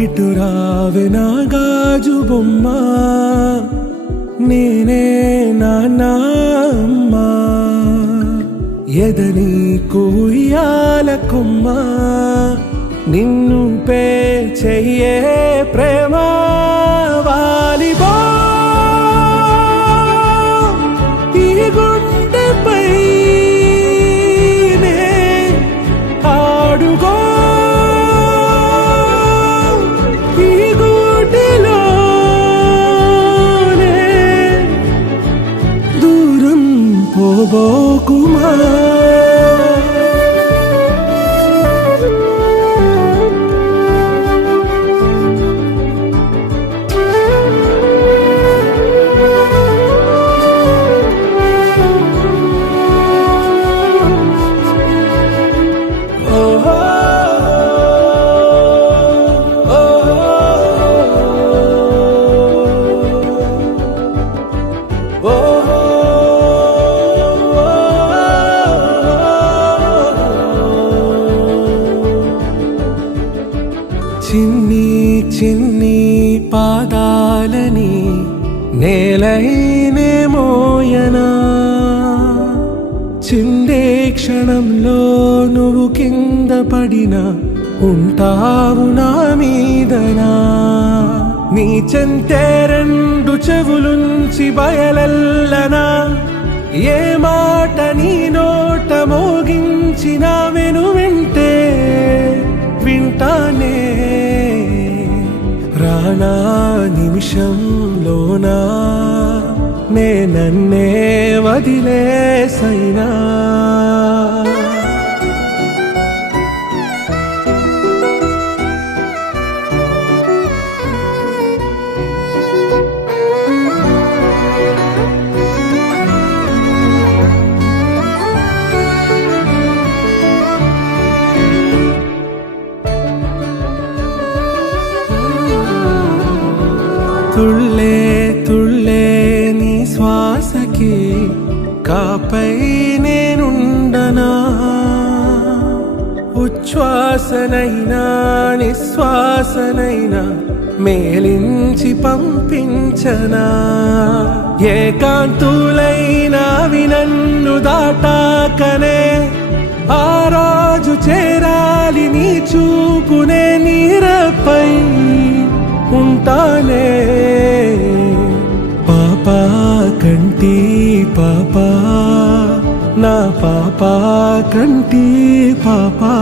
ఇటు రావే నా గాజు బొమ్మ, నేనే నాన్నమ్మ. ఎదని కుయ్యాల కొమ్మ, నిన్ను పే చెయ్యే ప్రేమ వాలిబా. ఈ గుండెపై నే ఆడుగో, ఈ గుడిలోనే దూరం పోబోకుమా. చిన్ని చిన్ని పాదాలని నేలైనే మోయనా, చిందే క్షణంలో నువ్వు కింద పడినా ఉంటావు నా మీదనా. నీ చెంతే రెండు చెవులుంచి బయలెల్లనా, ఏ మాట నీ నోట మోగించిన వెను వింటే వింటానే. రానా నిమిషంలోనా నే నన్నే వదిలేసైనా. తుళ్ళే తుళ్ళే నీ శ్వాసకి కాపై నేనుండనా, ఉచ్ఛ్వాసనైనా నిశ్వాసనైనా మేలించి పంపించనా. ఏకాంతులైనవి నన్ను దాటాకనే ఆ రోజు చేరాలి నీ చూపునే నీరపై ఉంటానే. పాపా కంటి పాపా, నా పాపా కంటి పాపా.